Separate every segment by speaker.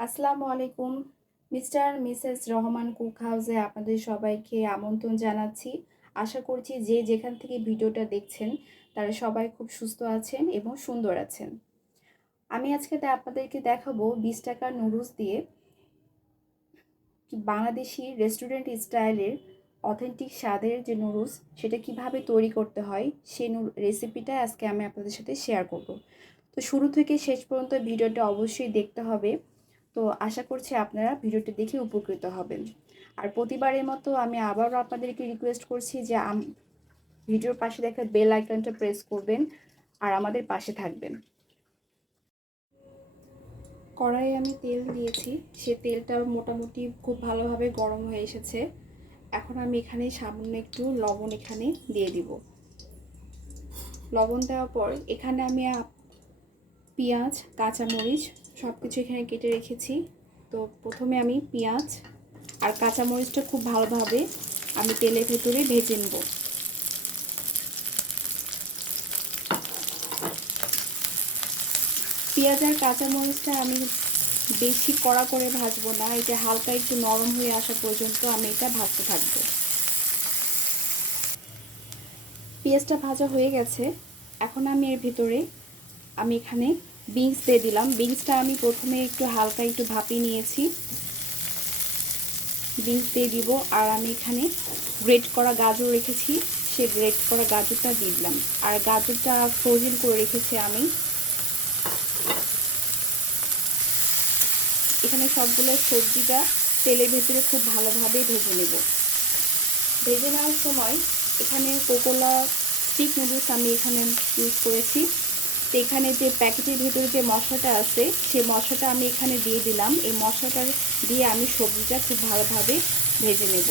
Speaker 1: আসসালামু আলাইকুম। Mister, Mrs Rahman cook হাউসে আপনাদের সবাইকে আমন্ত্রণ জানাচ্ছি। আশা করছি যে যেখান থেকে ভিডিওটা দেখছেন, তারা সবাই খুব সুস্থ আছেন এবং সুন্দর আছেন। আমি আজকে আপনাদেরকে দেখাবো বিশ টাকার নুডলস দিয়ে বাংলাদেশি রেস্টুরেন্ট স্টাইলের অথেন্টিক স্বাদের যে নুডলস, সেটা কীভাবে তৈরি করতে হয়, সেই রেসিপিটা আজকে আমি আপনাদের সাথে শেয়ার করব। তো শুরু থেকে শেষ পর্যন্ত ভিডিওটা অবশ্যই দেখতে হবে। তো আশা করছি আপনারা ভিডিওটি দেখে উপকৃত হবেন। আর প্রতিবারের মতো আমি আবারও আপনাদেরকে রিকোয়েস্ট করছি যে ভিডিওর পাশে দেখা বেল আইকনটা প্রেস করবেন আর আমাদের পাশে থাকবেন। কড়াইয়ে আমি তেল দিয়েছি। সে তেলটা মোটামুটি খুব ভালোভাবে গরম হয়ে এসেছে। এখন আমি এখানে সামান্য একটু লবণ এখানে দিয়ে দিব। লবণ দেওয়ার পর এখানে আমি পেঁয়াজ, কাঁচামরিচ সব কিছু এখানে কেটে রেখেছি। তো প্রথমে আমি পেঁয়াজ আর কাঁচামরিচটা খুব ভালোভাবে আমি তেলের ভেতরে ভেজে নেব। পেঁয়াজ আর কাঁচামরিচটা আমি বেশি কড়া করে ভাজবো না এটা হালকা একটু নরম হয়ে আসা পর্যন্ত আমি এটা ভাজতে থাকব। পেঁয়াজটা ভাজা হয়ে গেছে, এখন আমি এর ভিতরে আমি এখানে বিনস দিয়ে দিলাম। বিনসটা আমি প্রথমে একটু হালকা একটু ভাপিয়ে নিয়েছি। বিনস দিয়ে দিব। আর আমি এখানে গ্রেট করা গাজর রেখেছি। সে গ্রেট করা গাজরটা দিয়ে দিলাম। আর গাজরটা ফ্রোজেন করে রেখেছি আমি। এখানে সবগুলো সবজিটা তেলের ভেতরে খুব ভালোভাবে ভেজে নেব। ভেজে নেওয়ার সময় এখানে কোকোলা স্টিক নুডলস আমি এখানে ইউজ করেছি। তো এখানে যে প্যাকেটের ভেতরে যে মশলাটা আছে, সে মশলাটা আমি এখানে দিয়ে দিলাম। এই মশলাটা দিয়ে আমি সবজিটা খুব ভালোভাবে ভেজে নেব।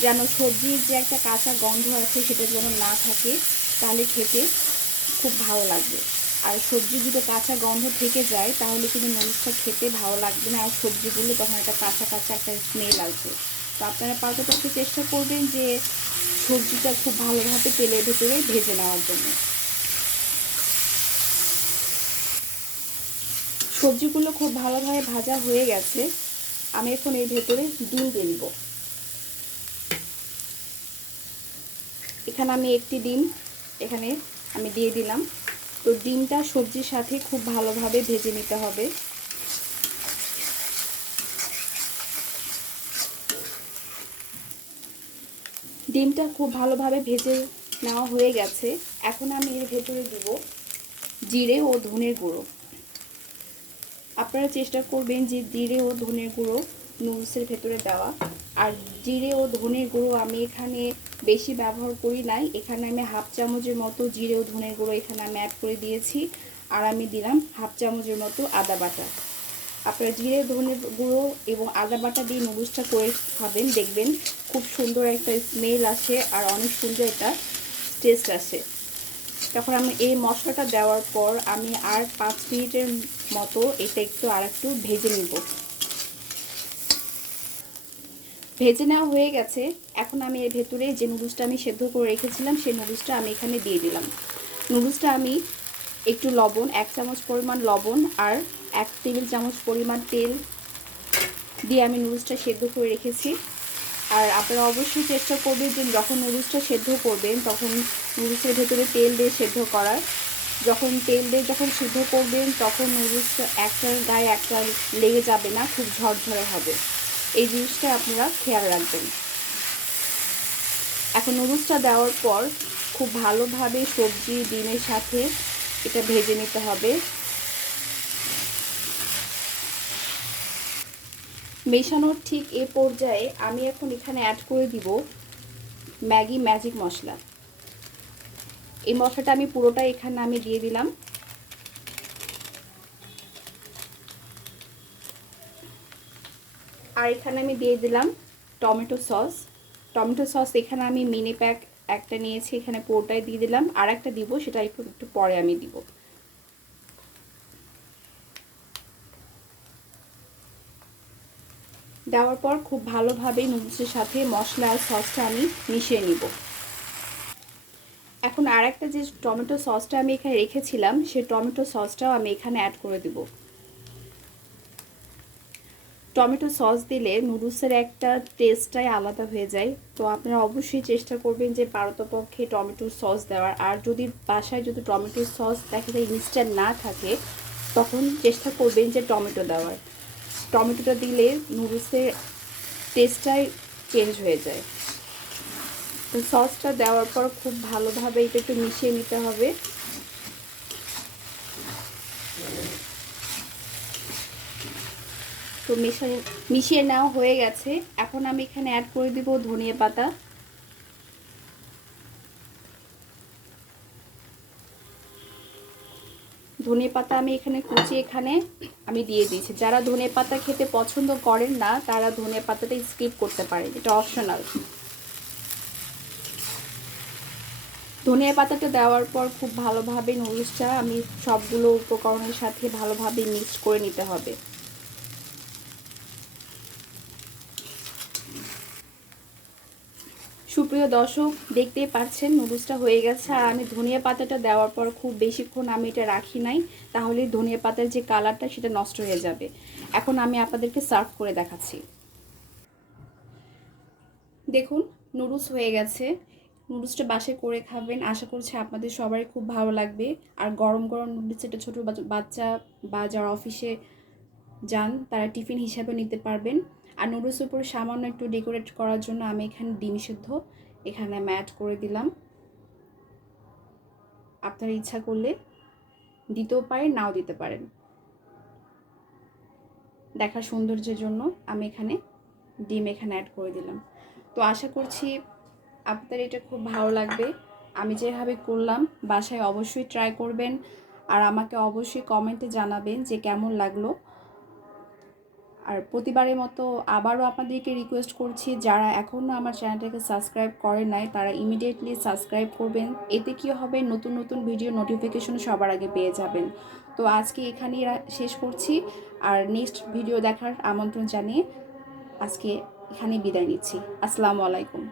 Speaker 1: যেন সবজির যে একটা কাঁচা গন্ধ আছে, সেটা যেন না থাকে, তাহলে খেতে খুব ভালো লাগবে। আর সবজি যদি কাঁচা গন্ধ থেকে যায়, তাহলে কিন্তু নুডলসটা খেতে ভালো লাগবে না। আর সবজিগুলো তখন একটা কাঁচা কাঁচা একটা স্মেল আসবে। তো আপনারা পাল্টাতে চেষ্টা করবেন যে সবজিটা খুব ভালোভাবে তেলের ভেতরে ভেজে নেওয়ার জন্য। সবজিগুলো খুব ভালোভাবে ভাজা হয়ে গেছে। আমি এখন এর ভেতরে ডিম দিয়ে এখানে আমি একটি ডিম এখানে আমি দিয়ে দিলাম। তো ডিমটা সবজির সাথে খুব ভালোভাবে ভেজে নিতে হবে। ডিমটা খুব ভালোভাবে ভেজে নেওয়া হয়ে গেছে। এখন আমি এর ভেতরে দিব জিরে ও ধনের গুঁড়ো। আপনারা চেষ্টা করবেন যে জিরে ও ধনের গুঁড়ো নুডলসের ভেতরে দেওয়া। আর জিরে ও ধনের গুঁড়ো আমি এখানে বেশি ব্যবহার করি নাই। এখানে আমি হাফ চামচের মতো জিরে ও ধনের গুঁড়ো এখানে আমি অ্যাড করে দিয়েছি। আর আমি দিলাম হাফ চামচের মতো আদা বাটা। আপনারা জিরে, ধনে গুঁড়ো এবং আদা বাটা দিয়ে নুডলসটা করে খাবেন, দেখবেন খুব সুন্দর একটা স্মেল আসে আর অনেক সুন্দর একটা টেস্ট আসে। তখন আমি এই মশলাটা দেওয়ার পর আমি আর পাঁচ মিনিটের মতো এটা একটু আর একটু ভেজে নিব। ভেজে নেওয়া হয়ে গেছে। এখন আমি এর ভেতরে যে নুডলসটা আমি সেদ্ধ করে রেখেছিলাম, সেই নুডলসটা আমি এখানে দিয়ে দিলাম। নুডলসটা আমি একটু লবণ, এক চামচ পরিমাণ লবণ আর এক টেবিল চামচ পরিমাণ তেল দিয়ে আমি নুডলসটা সেদ্ধ করে রেখেছি। আর আপনারা অবশ্যই চেষ্টা করবেন যে যখন নুডলসটা সেদ্ধ করবেন, তখন নুডলসের ভেতরে তেল দিয়ে সেদ্ধ করার। যখন তেল দিয়ে যখন সিদ্ধ করবেন, তখন নুডলসটা একটার গায়ে একটা লেগে যাবে না, খুব ঝরঝরে হবে। এই জিনিসটা আপনারা খেয়াল রাখবেন। এখন নুডলসটা দেওয়ার পর খুব ভালোভাবে সবজি, ডিমের সাথে এটা ভেজে নিতে হবে। মেশানোর ঠিক এ পর্যায়ে আমি এখন এখানে অ্যাড করে দিব ম্যাগি ম্যাজিক মশলা। এই মশলাটা আমি পুরোটা এখানে আমি দিয়ে দিলাম। আর এখানে আমি দিয়ে দিলাম টমেটো সস। টমেটো সস এখানে আমি মিনি প্যাক একটা নিয়েছি, এখানে পুরোটাই দিয়ে দিলাম। আর একটা দিব, সেটা একটু একটু পরে আমি দিব। দেওয়ার পর খুব ভালোভাবে নুডলসের সাথে মশলা আর সসটা আমি মিশিয়ে নিব। এখন আর একটা যে টমেটো সসটা আমি এখানে রেখেছিলাম সেই টমেটো সসটাও আমি এখানে অ্যাড করে দিব। টমেটো সস দিলে নুডলসের একটা টেস্টটাই আলাদা হয়ে যায়। তো আপনারা অবশ্যই চেষ্টা করবেন যে পারতপক্ষে টমেটোর সস দেওয়ার। আর যদি বাসায় যদি টমেটোর সস দেখা যায় ইনস্ট্যান্ট না থাকে, তখন চেষ্টা করবেন যে টমেটো দেওয়ার। টমেটোটা দিলে নুডলসের টেস্টটাই চেঞ্জ হয়ে যায়। তো সসটা দেওয়ার পর খুব ভালোভাবে এটা একটু মিশিয়ে নিতে হবে। তো মিশিয়ে মিশিয়ে নেওয়া হয়ে গেছে। এখন আমি এখানে অ্যাড করে দিব ধনিয়া পাতা। ধনে পাতা আমি এখানে কুচি এখানে আমি দিয়ে দিয়েছি। যারা ধনে পাতা খেতে পছন্দ করেন না, তারা ধনে পাতাটা স্কিপ করতে পারে এটা অপশনাল ধনিয়া পাতাটা দেওয়ার পর খুব ভালোভাবে নুডলসটা আমি সবগুলো উপকরণের সাথে ভালোভাবে মিক্স করে নিতে হবে। সুপ্রিয় দর্শক, দেখতেই পাচ্ছেন, নুডলসটা হয়ে গেছে। আর আমি ধনিয়া পাতাটা দেওয়ার পর খুব বেশিক্ষণ আমি এটা রাখি নাই। তাহলে ধনিয়া পাতার যে কালারটা, সেটা নষ্ট হয়ে যাবে। এখন আমি আপনাদেরকে সার্ভ করে দেখাচ্ছি। দেখুন, নুডলস হয়ে গেছে। নুডলসটা বাসে করে খাবেন। আশা করছি আপনাদের সবারই খুব ভালো লাগবে। আর গরম গরম নুডলস এটা ছোটো বাচ্চা বা যারা অফিসে যান, তারা টিফিন হিসাবে নিতে পারবেন। আর নুডলসের উপরে সামান্য একটু ডেকোরেট করার জন্য আমি এখানে ডিম সিদ্ধ এখানে ম্যাট করে দিলাম। আপনার ইচ্ছা করলে দিতেও পারেন, নাও দিতে পারেন। দেখার সৌন্দর্যের জন্য আমি এখানে ডিম এখানে অ্যাড করে দিলাম। তো আশা করছি আপনার এটা খুব ভালো লাগবে। আমি যেভাবে করলাম, বাসায় অবশ্যই ট্রাই করবেন। আর আমাকে অবশ্যই কমেন্টে জানাবেন যে কেমন লাগল। আর প্রতিবারের মতো আবারও আপনাদেরকে রিকোয়েস্ট করছি, যারা এখনও আমার চ্যানেলটাকে সাবস্ক্রাইব করেন নাই, তারা ইমিডিয়েটলি সাবস্ক্রাইব করবেন। এতে কি হবে? নতুন নতুন ভিডিও নোটিফিকেশন সবার আগে পেয়ে যাবেন। তো আজকে এখানেই শেষ করছি। আর নেক্সট ভিডিও দেখার আমন্ত্রণ জানিয়ে আজকে এখানে বিদায় নিচ্ছি। আসসালামু আলাইকুম।